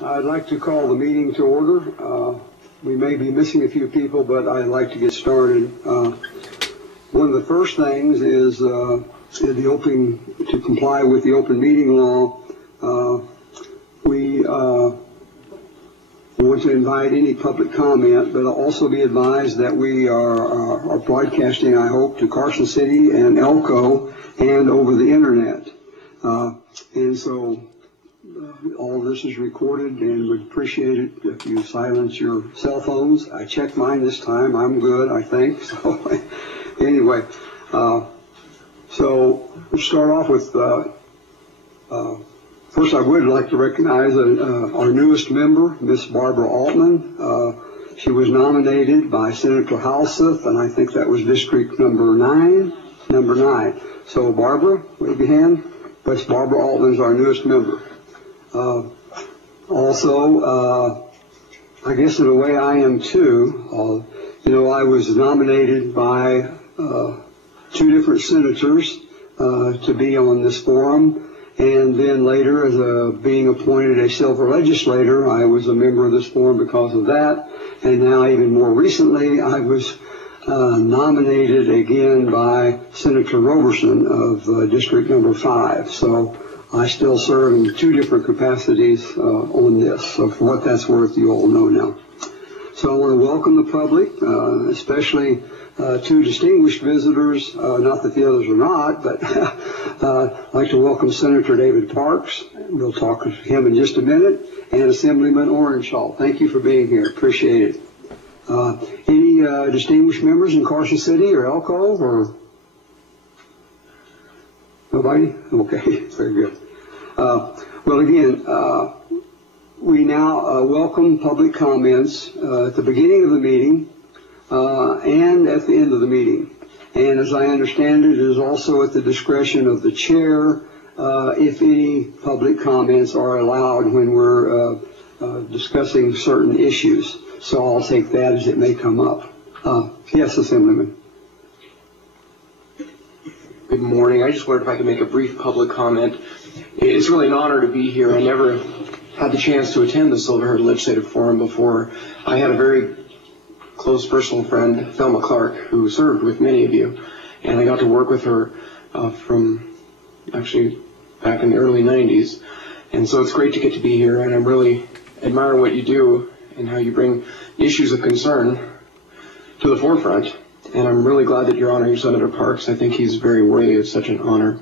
I'd like to call the meeting to order. We may be missing a few people, but I'd like to get started. One of the first things is to comply with the open meeting law. We want to invite any public comment, but I'll also be advised that we are broadcasting, I hope, to Carson City and Elko and over the internet. And so all this is recorded, and would appreciate it if you silence your cell phones. I checked mine this time. I'm good, I think. So anyway, so we'll start off with, first I would like to recognize our newest member, Miss Barbara Altman. She was nominated by Senator Halseth, and I think that was District number 9. So Barbara, wave your hand. Miss Barbara Altman is our newest member. Also, I guess in a way I am too. I was nominated by 2 different senators to be on this forum, and then later, as being appointed a silver legislator, I was a member of this forum because of that, and now even more recently, I was nominated again by Senator Roberson of District number 5. So I still serve in 2 different capacities on this. So for what that's worth, you all know now. So I want to welcome the public, especially 2 distinguished visitors, not that the others are not, but I'd like to welcome Senator David Parks. We'll talk to him in just a minute, and Assemblyman Orenshaw. Thank you for being here. Appreciate it. Any distinguished members in Carson City or Elko or... Nobody? Okay, very good. Well, again, we now welcome public comments at the beginning of the meeting and at the end of the meeting. And as I understand it, it is also at the discretion of the chair if any public comments are allowed when we're discussing certain issues. So I'll take that as it may come up. Yes, Assemblyman. Good morning. I just wondered if I could make a brief public comment. It's really an honor to be here. I never had the chance to attend the Silver Herd Legislative Forum before. I had a very close personal friend, Thelma Clark, who served with many of you, and I got to work with her from actually back in the early 90s. And so it's great to get to be here, and I really admire what you do and how you bring issues of concern to the forefront. And I'm really glad that you're honoring Senator Parks. I think he's very worthy of such an honor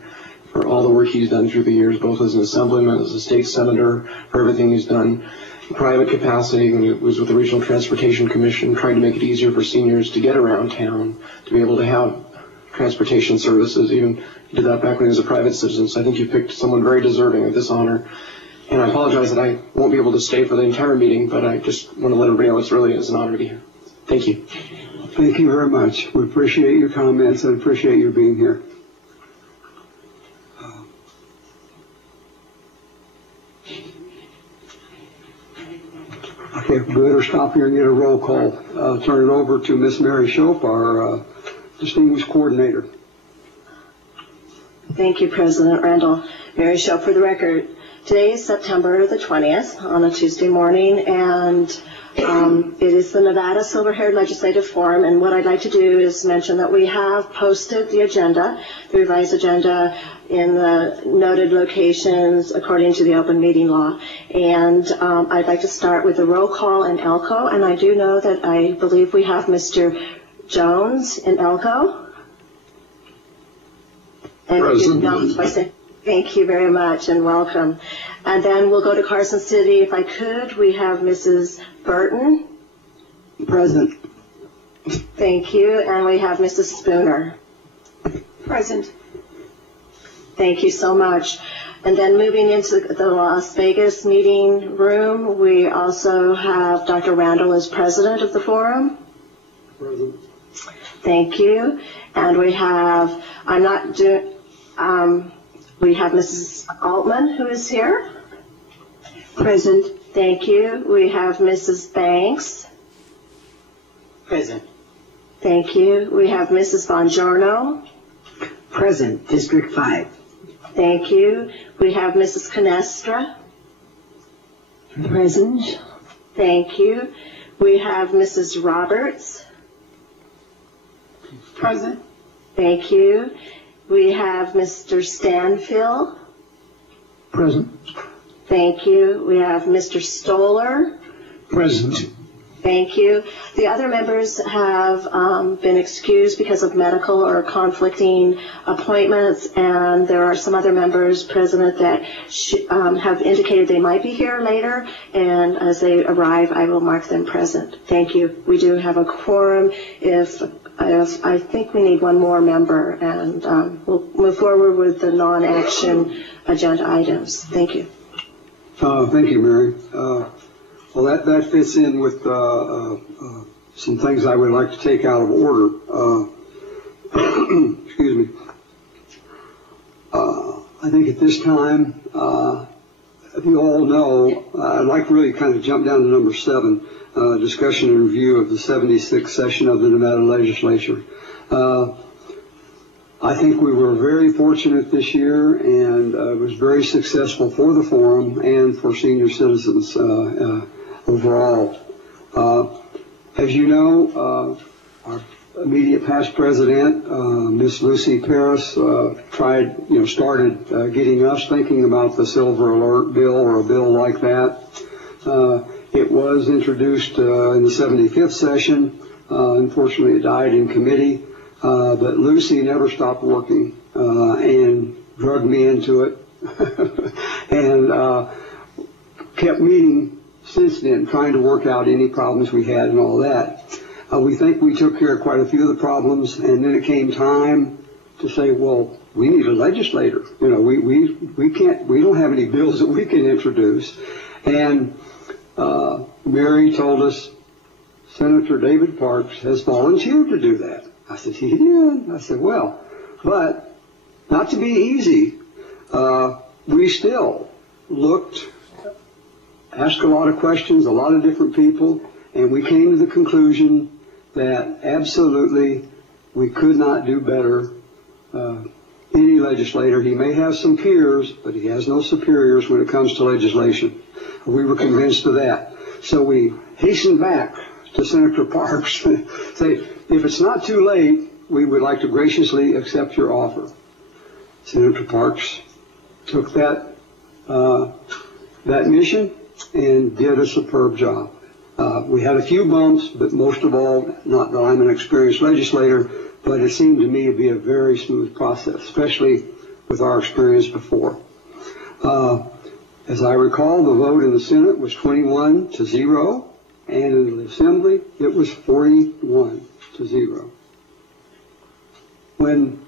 for all the work he's done through the years, both as an assemblyman, as a state senator, for everything he's done in private capacity when he was with the Regional Transportation Commission, trying to make it easier for seniors to get around town, to be able to have transportation services. Even he did that back when he was a private citizen. So I think you picked someone very deserving of this honor. And I apologize that I won't be able to stay for the entire meeting, but I just want to let everybody know it's really is an honor to be here. Thank you. Thank you very much. We appreciate your comments and appreciate you being here. Okay, we better stop here and get a roll call. Turn it over to Miss Mary Shope, our distinguished coordinator. Thank you, President Randall. Mary Shope for the record. Today is September the 20th on a Tuesday morning, and it is the Nevada Silver Herd Legislative Forum, and what I'd like to do is mention that we have posted the agenda, the revised agenda, in the noted locations according to the open meeting law. And I'd like to start with the roll call in Elko, and I do know that I believe we have Mr. Jones in Elko. And President. Thank you very much and welcome. And then we'll go to Carson City. If I could, we have Mrs. Burton. Present. Thank you. And we have Mrs. Spooner. Present. Thank you so much. And then moving into the Las Vegas meeting room, we also have Dr. Randall as president of the forum. Present. Thank you. And we have, we have Mrs. Altman, who is here. Present. Thank you. We have Mrs. Banks. Present. Thank you. We have Mrs. Bongiorno. Present. District 5. Thank you. We have Mrs. Canestra. Present. Thank you. We have Mrs. Roberts. Present. Thank you. We have Mr. Stanfield. Present. Thank you. We have Mr. Stoller. Present. Thank you. The other members have been excused because of medical or conflicting appointments, and there are some other members present that have indicated they might be here later, and as they arrive, I will mark them present. Thank you. We do have a quorum. If I think we need one more member, and we'll move forward with the non-action agenda items. Thank you. Thank you, Mary. Well, that fits in with some things I would like to take out of order. Excuse me. I think at this time, if you all know, I'd like to really kind of jump down to number 7, discussion and review of the 76th session of the Nevada Legislature. I think we were very fortunate this year, and it was very successful for the forum and for senior citizens overall. As you know, our immediate past president, Miss Lucy Paris, started getting us thinking about the Silver Alert bill or a bill like that. It was introduced in the 75th session. Unfortunately, it died in committee. But Lucy never stopped working and drugged me into it and kept meeting since then, trying to work out any problems we had and all that. We think we took care of quite a few of the problems, and then it came time to say, well, we need a legislator. You know, we don't have any bills that we can introduce. And Mary told us Senator David Parks has volunteered to do that. I said, he did? I said, well, but not to be easy, we still asked a lot of questions, a lot of different people, and we came to the conclusion that absolutely we could not do better. Any legislator, he may have some peers, but he has no superiors when it comes to legislation. We were convinced of that. So we hastened back to Senator Parks and say, if it's not too late, we would like to graciously accept your offer. Senator Parks took that mission and did a superb job. We had a few bumps, but most of all, not that I'm an experienced legislator, but it seemed to me to be a very smooth process, especially with our experience before. As I recall, the vote in the Senate was 21-0, and in the Assembly, it was 41-0. When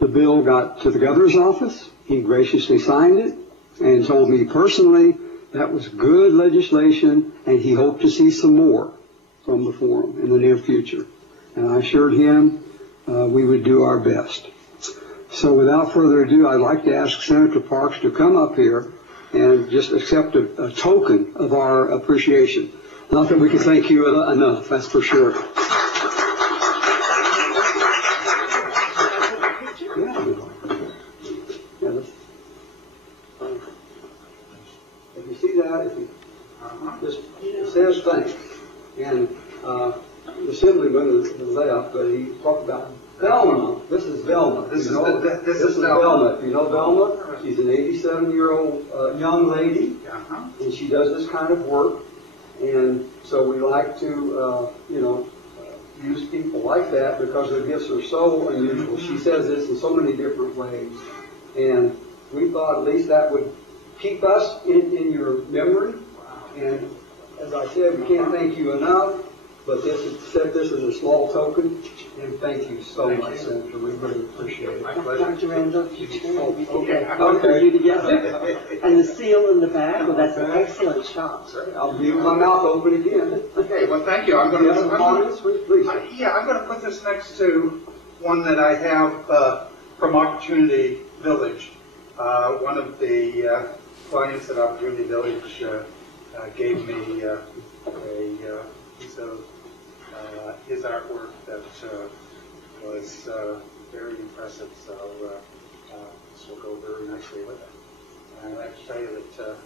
the bill got to the governor's office, he graciously signed it and told me personally that was good legislation, and he hoped to see some more from the forum in the near future. And I assured him we would do our best. So without further ado, I'd like to ask Senator Parks to come up here and just accept a token of our appreciation. Not that we can thank you enough, that's for sure. If you see that, if you just it says thanks. And the assemblyman is left, but he talked about Velma. This is Velma. This is Velma. If you know Velma, she's an 87-year-old young lady, and she does this kind of work. And so we like to, use people like that because their gifts are so unusual. She says this in so many different ways. And we thought at least that would keep us in your memory. And as I said, we can't thank you enough, but set this as a small token. And thank you so much, Senator. We really appreciate it. Dr. Randolph, Okay. I'll put you together. And the seal in the back, well, that's an excellent shot. I'll leave my mouth open again. Okay, well, thank you. I'm going to Please. I'm going to put this next to one that I have from Opportunity Village. One of the clients at Opportunity Village gave me a piece of his artwork that was very impressive. So this will go very nicely with it. And I have to tell you that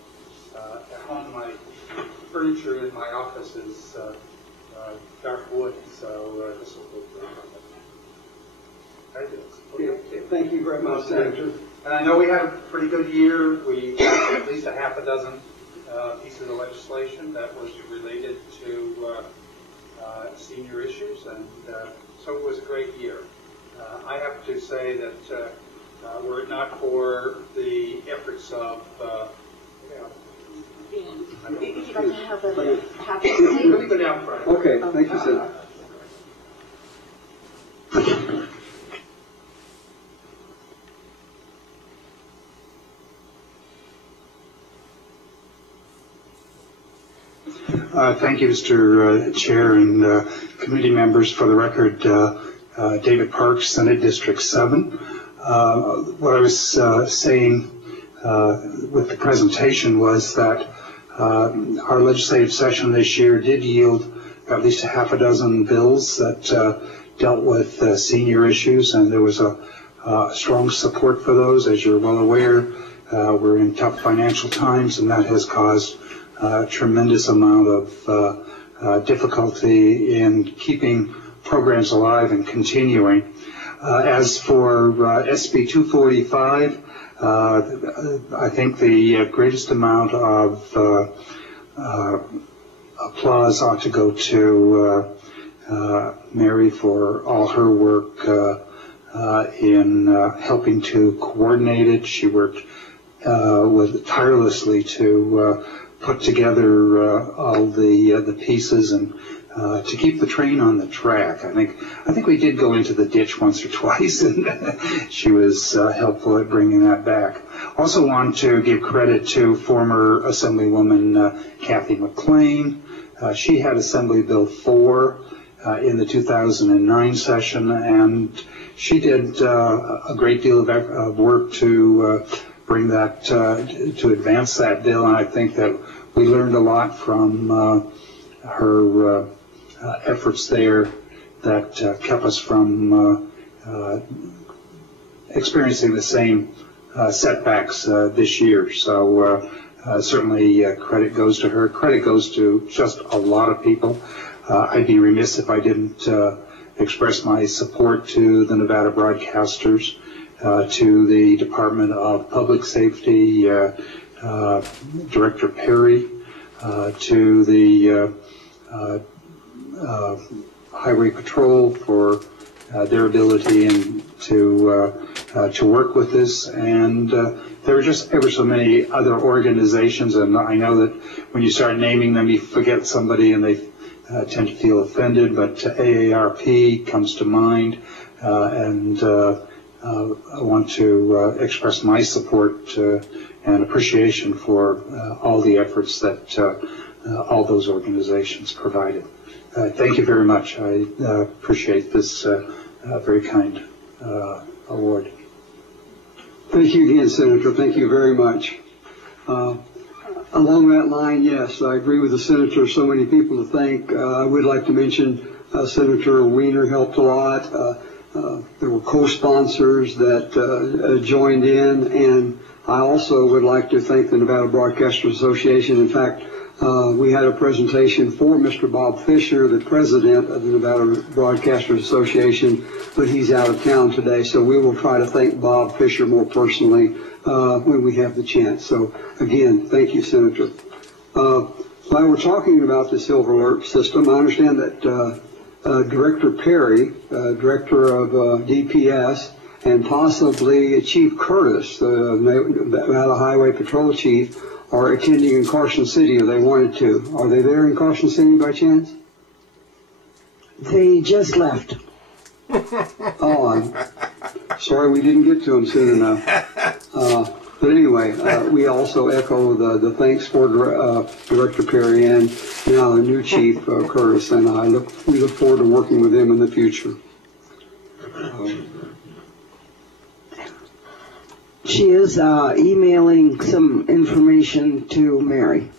At home, my furniture in my office is dark wood, so this will look good. Okay, thank you very much, Senator. And I know we had a pretty good year. We had at least a half a dozen pieces of legislation that was related to senior issues, and so it was a great year. I have to say that were it not for the efforts of If you'd like to have a happy let me go down front. Okay, thank you, Senator. Thank you, Mr. Chair and committee members. For the record, David Parks, Senate District 7. What I was saying with the presentation was that our legislative session this year did yield at least a half a dozen bills that dealt with senior issues, and there was a strong support for those. As you're well aware, we're in tough financial times, and that has caused a tremendous amount of difficulty in keeping programs alive and continuing. As for SB 245, I think the greatest amount of applause ought to go to Mary for all her work in helping to coordinate it. She worked tirelessly to put together all the pieces and to keep the train on the track. I think we did go into the ditch once or twice, and she was helpful at bringing that back. Also want to give credit to former Assemblywoman Kathy McLean. She had Assembly Bill 4 in the 2009 session, and she did a great deal of work to bring that, to advance that bill, and I think that we learned a lot from her efforts there that kept us from experiencing the same setbacks this year. So certainly credit goes to her. Credit goes to just a lot of people. I'd be remiss if I didn't express my support to the Nevada broadcasters, to the Department of Public Safety, Director Perry, to the Highway Patrol for their ability and to work with this, and there are just ever so many other organizations, and I know that when you start naming them, you forget somebody and they tend to feel offended, but AARP comes to mind, and I want to express my support and appreciation for all the efforts that all those organizations provided. Thank you very much. I appreciate this very kind award. Thank you again, Senator. Thank you very much. Along that line, yes, I agree with the Senator. So many people to thank. I would like to mention Senator Wiener helped a lot. There were co-sponsors that joined in, and I also would like to thank the Nevada Broadcasters Association. In fact, we had a presentation for Mr. Bob Fisher, the president of the Nevada Broadcasters Association, but he's out of town today, so we will try to thank Bob Fisher more personally when we have the chance. So, again, thank you, Senator. While we're talking about the Silver Alert system, I understand that Director Perry, Director of DPS, and possibly Chief Curtis, the Nevada Highway Patrol Chief, are attending in Carson City, or they wanted to. Are they there in Carson City by chance? They just left. Oh, I'm sorry we didn't get to them soon enough. But anyway, we also echo the thanks for Director Perry and now the new Chief Curtis, and we look forward to working with them in the future. She is emailing some information to Mary.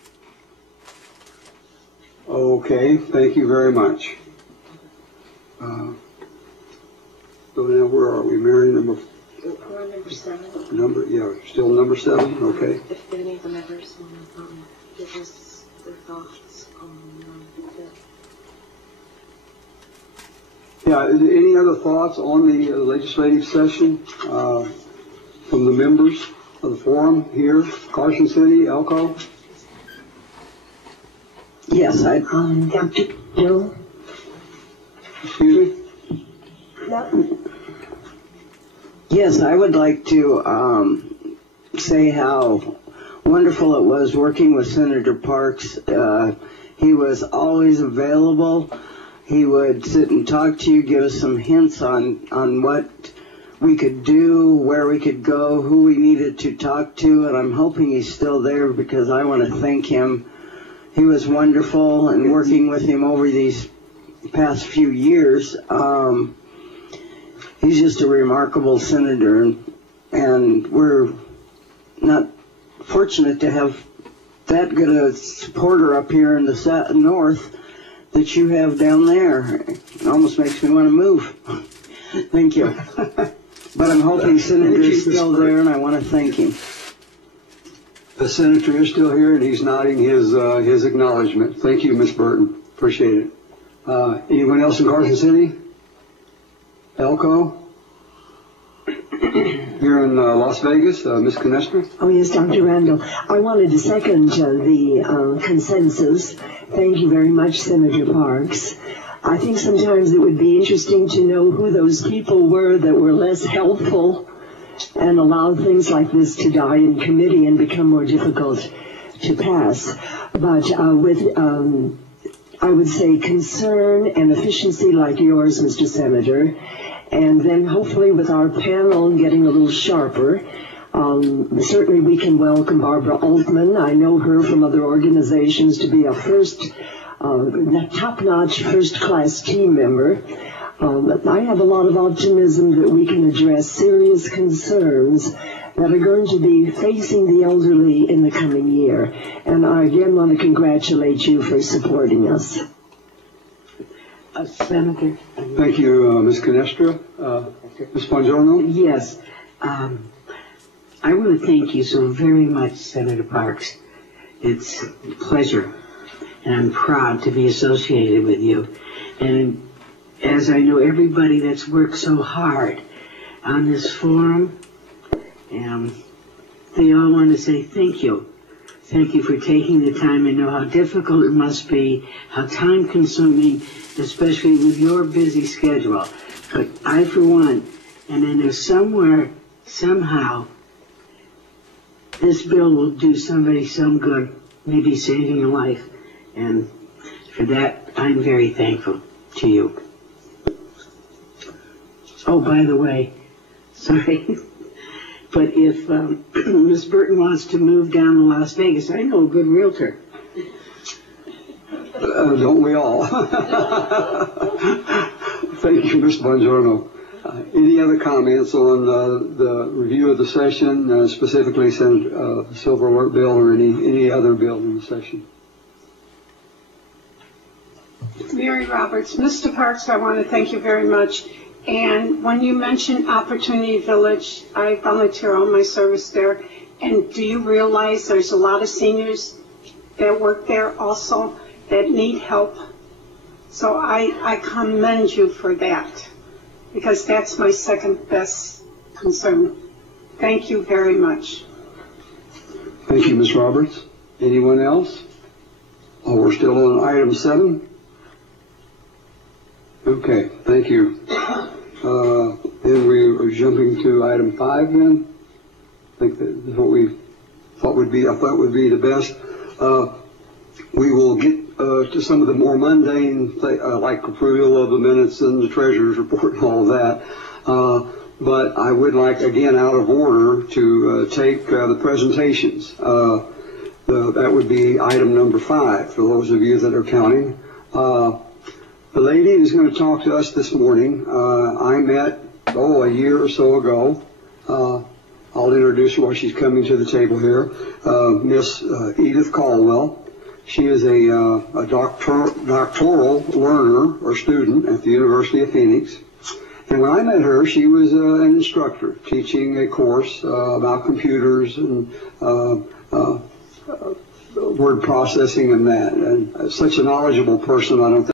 Okay, thank you very much. So now where are we? Mary, We're on number 7. still number 7, okay. If any of the members want to comment. thoughts on Yeah, any other thoughts on the legislative session from the members of the forum here, Carson City, Elko? Yes, Dr. Bill? Excuse me? Yes, I would like to say how wonderful it was working with Senator Parks. He was always available. He would sit and talk to you, give us some hints on what we could do, where we could go, who we needed to talk to, and I'm hoping he's still there because I want to thank him. He was wonderful, and working with him over these past few years, he's just a remarkable senator, and we're not fortunate to have that good a supporter up here in the north that you have down there. It almost makes me want to move. Thank you. But I'm hoping Senator is still there, and I want to thank him. The senator is still here, and he's nodding his acknowledgement. Thank you, Ms. Burton. Appreciate it. Anyone else in Carson City? Elko? Here in Las Vegas, Ms. Canestra? Oh, yes, Dr. Randall. I wanted to second the consensus. Thank you very much, Senator Parks. I think sometimes it would be interesting to know who those people were that were less helpful and allowed things like this to die in committee and become more difficult to pass. But with, I would say, concern and efficiency like yours, Mr. Senator, and then hopefully with our panel getting a little sharper, certainly we can welcome Barbara Altman. I know her from other organizations to be a top-notch, first-class team member. I have a lot of optimism that we can address serious concerns that are going to be facing the elderly in the coming year. And I again want to congratulate you for supporting us. Senator. Thank you, Ms. Canestra. Ms. Bongiorno? Yes. I want to thank you so very much, Senator Parks. It's a pleasure, and I'm proud to be associated with you. And as I know everybody that's worked so hard on this forum, they all want to say thank you. Thank you for taking the time. I know how difficult it must be, how time-consuming, especially with your busy schedule. But I, for one, and I know somewhere, somehow, this bill will do somebody some good, maybe saving a life. And for that, I'm very thankful to you. Oh, by the way, sorry, but if Ms. Burton wants to move down to Las Vegas, I know a good realtor. Don't we all? Thank you, Ms. Bongiorno. Any other comments on the review of the session, specifically the Silver Alert bill or any other bill in the session? Mary Roberts. Mr. Parks, I want to thank you very much. And when you mentioned Opportunity Village, I volunteer all my service there. And do you realize there's a lot of seniors that work there also that need help? So I commend you for that, because that's my second best concern. Thank you very much. Thank you, Ms. Roberts. Anyone else? Oh, we're still on item 7? Okay, thank you. Then we are jumping to item 5 then. I think that is what we thought would be the best. We will get to some of the more mundane, like approval of the minutes and the treasurer's report and all of that. But I would like, again, out of order, to take the presentations. That would be item number 5 for those of you that are counting. The lady is going to talk to us this morning. I met, a year or so ago. I'll introduce her while she's coming to the table here. Miss Edith Caldwell. She is a doctoral learner or student at the University of Phoenix. And when I met her, she was an instructor teaching a course about computers and word processing and that. And such a knowledgeable person, I don't think